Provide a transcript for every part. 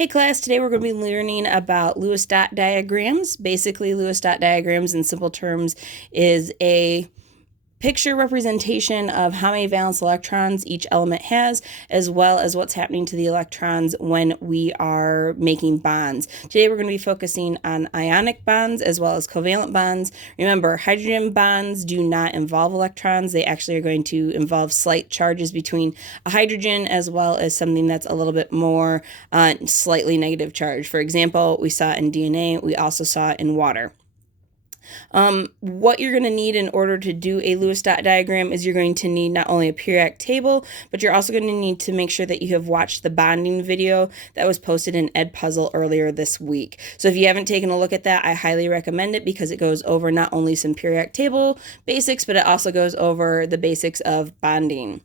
Hey class, today we're going to be learning about Lewis dot diagrams. Basically, Lewis dot diagrams in simple terms is a picture representation of how many valence electrons each element has, as well as what's happening to the electrons when we are making bonds. Today we're going to be focusing on ionic bonds as well as covalent bonds. Remember, hydrogen bonds do not involve electrons. They actually are going to involve slight charges between a hydrogen as well as something that's a little bit more slightly negative charge. For example, we saw it in DNA, we also saw it in water. What you're going to need in order to do a Lewis dot diagram is you're going to need not only a periodic table, but you're also going to need to make sure that you have watched the bonding video that was posted in Edpuzzle earlier this week. So if you haven't taken a look at that, I highly recommend it because it goes over not only some periodic table basics, but it also goes over the basics of bonding.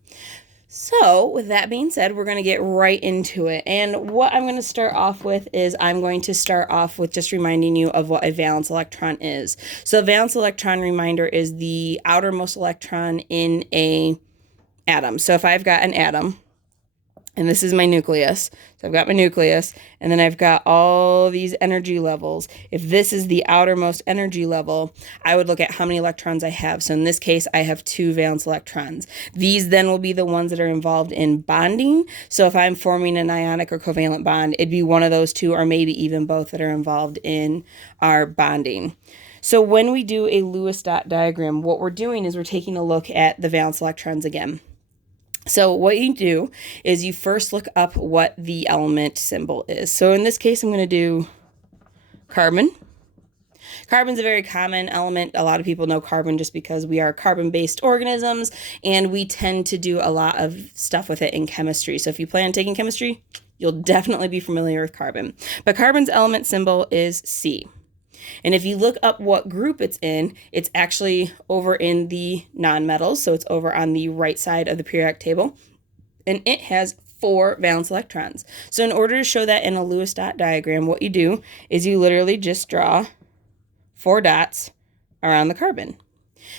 So with that being said, we're going to get right into it. And what I'm going to start off with is I'm going to start off with just reminding you of what a valence electron is. So a valence electron, reminder, is the outermost electron in a atom. So if I've got an atom, and this is my nucleus. So I've got my nucleus, and then I've got all these energy levels. If this is the outermost energy level, I would look at how many electrons I have. So in this case, I have 2 valence electrons. These then will be the ones that are involved in bonding. So if I'm forming an ionic or covalent bond, it'd be one of those 2 or maybe even both that are involved in our bonding. So when we do a Lewis dot diagram, what we're doing is we're taking a look at the valence electrons again. So what you do is you first look up what the element symbol is. So in this case, I'm going to do carbon. Carbon's a very common element. A lot of people know carbon just because we are carbon-based organisms, and we tend to do a lot of stuff with it in chemistry. So if you plan on taking chemistry, you'll definitely be familiar with carbon. But carbon's element symbol is C. And if you look up what group it's in, it's actually over in the nonmetals. So it's over on the right side of the periodic table. And it has 4 valence electrons. So in order to show that in a Lewis dot diagram, what you do is you literally just draw 4 dots around the carbon.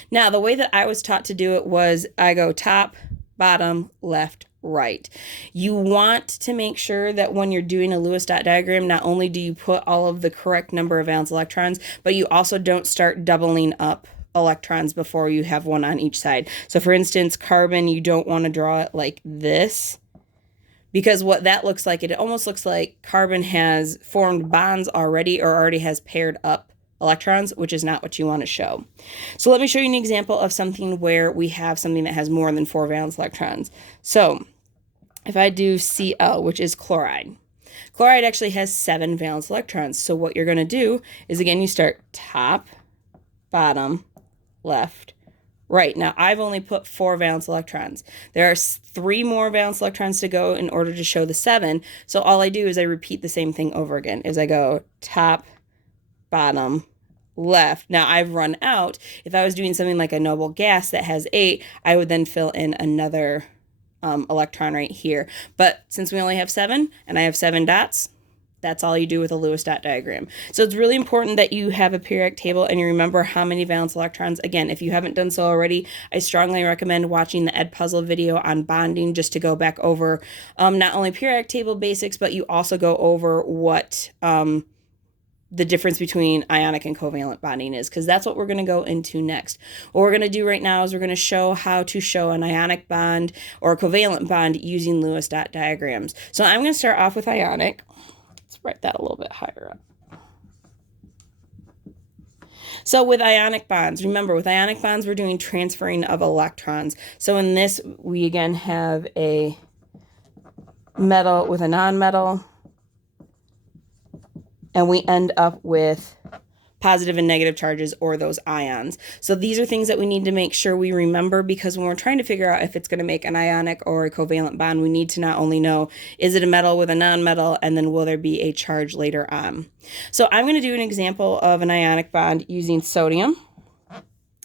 Now, the way that I was taught to do it was I go top, bottom, left, right. You want to make sure that when you're doing a Lewis dot diagram, not only do you put all of the correct number of valence electrons, but you also don't start doubling up electrons before you have one on each side. So for instance, carbon, you don't want to draw it like this, because what that looks like, it almost looks like carbon has formed bonds already or already has paired up electrons, which is not what you want to show. So let me show you an example of something where we have something that has more than 4 valence electrons. So if I do Cl, which is chloride, chloride actually has 7 valence electrons. So what you're going to do is, again, you start top, bottom, left, right. Now, I've only put 4 valence electrons. There are 3 more valence electrons to go in order to show the 7. So all I do is I repeat the same thing over again, is I go top, bottom, left. Now, I've run out. If I was doing something like a noble gas that has 8, I would then fill in another electron right here. But since we only have 7 and I have 7 dots, that's all you do with a Lewis dot diagram. So it's really important that you have a periodic table and you remember how many valence electrons. Again, if you haven't done so already, I strongly recommend watching the Edpuzzle video on bonding just to go back over not only periodic table basics, but you also go over what the difference between ionic and covalent bonding is, because that's what we're going to go into next. What we're going to do right now is we're going to show how to show an ionic bond or a covalent bond using Lewis dot diagrams. So I'm going to start off with ionic. Let's write that a little bit higher up. So with ionic bonds, remember with ionic bonds, we're doing transferring of electrons. So in this, we again have a metal with a nonmetal, and we end up with positive and negative charges, or those ions. So these are things that we need to make sure we remember, because when we're trying to figure out if it's going to make an ionic or a covalent bond, we need to not only know, is it a metal with a nonmetal, and then will there be a charge later on. So I'm going to do an example of an ionic bond using sodium.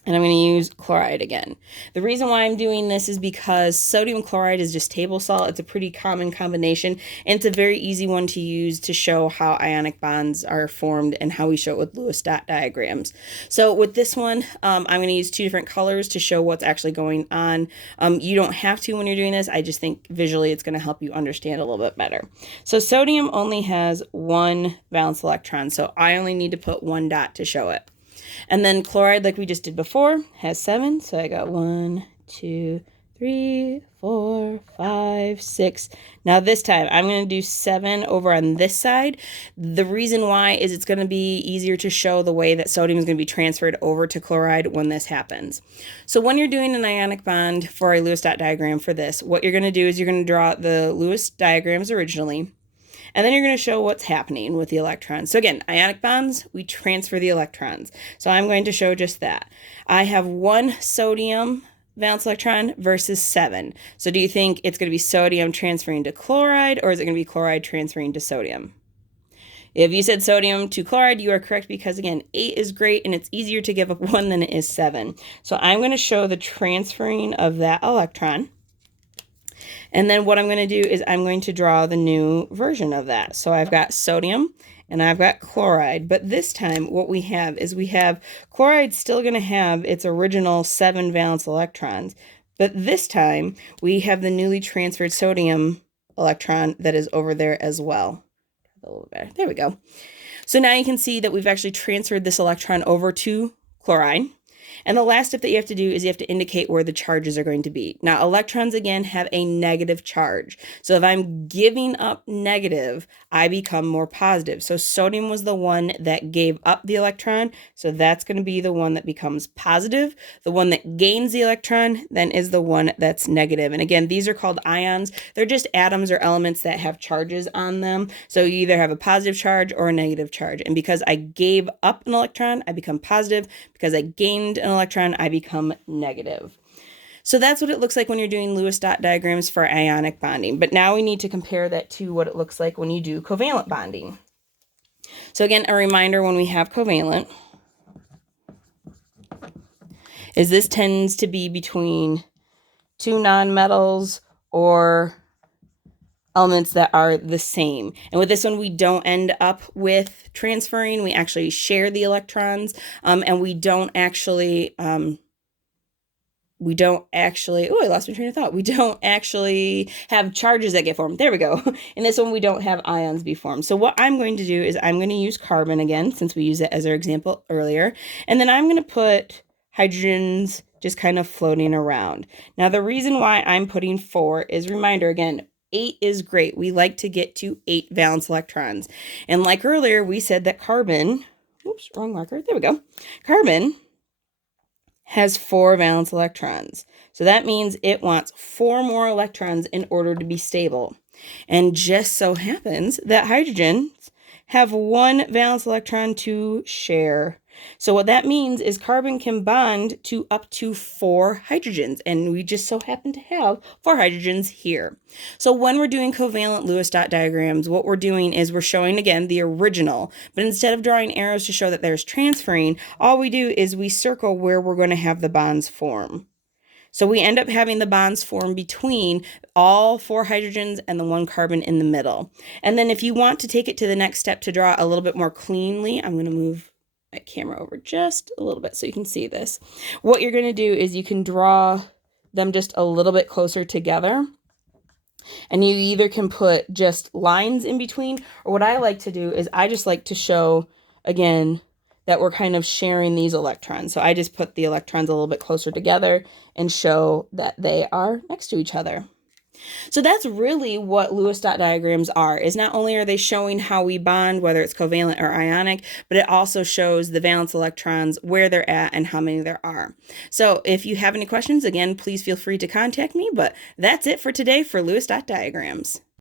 And I'm going to use chloride again. The reason why I'm doing this is because sodium chloride is just table salt. It's a pretty common combination, and it's a very easy one to use to show how ionic bonds are formed and how we show it with Lewis dot diagrams. So with this one, I'm going to use two different colors to show what's actually going on. You don't have to when you're doing this. I just think visually it's going to help you understand a little bit better. So sodium only has one valence electron, so I only need to put one dot to show it. And then chloride, like we just did before, has 7. So I got 1, 2, 3, 4, 5, 6. Now this time I'm going to do 7 over on this side. The reason why is it's going to be easier to show the way that sodium is going to be transferred over to chloride when this happens. So when you're doing an ionic bond for a Lewis dot diagram for this, what you're going to do is you're going to draw the Lewis diagrams originally. And then you're going to show what's happening with the electrons. So again, ionic bonds, we transfer the electrons. So I'm going to show just that. I have 1 sodium valence electron versus 7. So do you think it's going to be sodium transferring to chloride, or is it going to be chloride transferring to sodium? If you said sodium to chloride, you are correct, because again, 8 is great and it's easier to give up 1 than it is 7. So I'm going to show the transferring of that electron. And then what I'm going to do is I'm going to draw the new version of that. So I've got sodium and I've got chloride, but this time what we have is we have chloride still going to have its original 7 valence electrons, but this time we have the newly transferred sodium electron that is over there as well. A little bit better. There we go. So now you can see that we've actually transferred this electron over to chloride. And the last step that you have to do is you have to indicate where the charges are going to be. Now, electrons, again, have a negative charge. So if I'm giving up negative, I become more positive. So sodium was the one that gave up the electron. So that's going to be the one that becomes positive. The one that gains the electron then is the one that's negative. And again, these are called ions. They're just atoms or elements that have charges on them. So you either have a positive charge or a negative charge. And because I gave up an electron, I become positive. Because I gained an electron, I become negative. So that's what it looks like when you're doing Lewis dot diagrams for ionic bonding. But now we need to compare that to what it looks like when you do covalent bonding. So again, a reminder when we have covalent is this tends to be between two nonmetals or elements that are the same. And with this one, we don't end up with transferring. We actually share the electrons, and we don't actually, oh, I lost my train of thought. We don't actually have charges that get formed. There we go. In this one, we don't have ions be formed. So what I'm going to do is I'm going to use carbon again, since we used it as our example earlier. And then I'm going to put hydrogens just kind of floating around. Now, the reason why I'm putting 4 is, reminder again, 8 is great. We like to get to 8 valence electrons. And like earlier, we said that carbon, oops, wrong marker, there we go. Carbon has 4 valence electrons. So that means it wants 4 more electrons in order to be stable. And just so happens that hydrogens have 1 valence electron to share. So what that means is carbon can bond to up to 4 hydrogens, and we just so happen to have 4 hydrogens here. So when we're doing covalent Lewis dot diagrams, what we're doing is we're showing, again, the original, but instead of drawing arrows to show that there's transferring, all we do is we circle where we're going to have the bonds form. So we end up having the bonds form between all 4 hydrogens and the 1 carbon in the middle. And then if you want to take it to the next step to draw a little bit more cleanly, I'm going to move my camera over just a little bit so you can see this. What you're going to do is you can draw them just a little bit closer together. And you either can put just lines in between, or what I like to do is I just like to show, again, that we're kind of sharing these electrons. So I just put the electrons a little bit closer together and show that they are next to each other. So that's really what Lewis dot diagrams are, is not only are they showing how we bond, whether it's covalent or ionic, but it also shows the valence electrons, where they're at, and how many there are. So if you have any questions, again, please feel free to contact me, but that's it for today for Lewis dot diagrams.